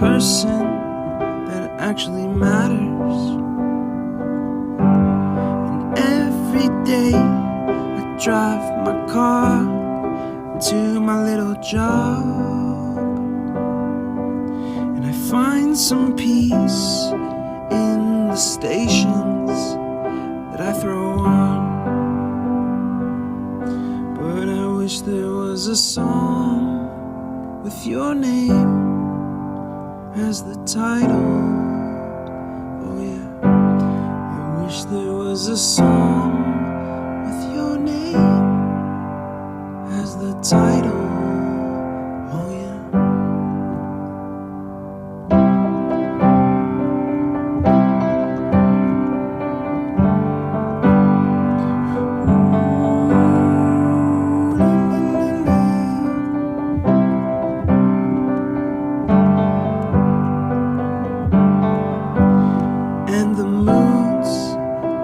person that actually matters. And every day I drive my car to my little job, and I find some peace in the stations that I throw on. But I wish there was a song with your name as the title. Oh yeah, I wish there was a song with your name as the title. Oh yeah. And the moods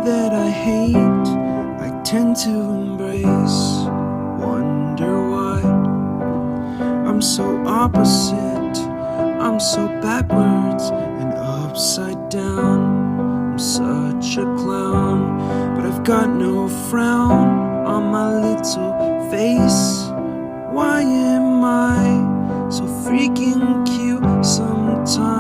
that I hate, I tend to embrace. Wonder why I'm so opposite, I'm so backwards and upside down. I'm such a clown, but I've got no frown on my little face. Why am I so freaking cute sometimes?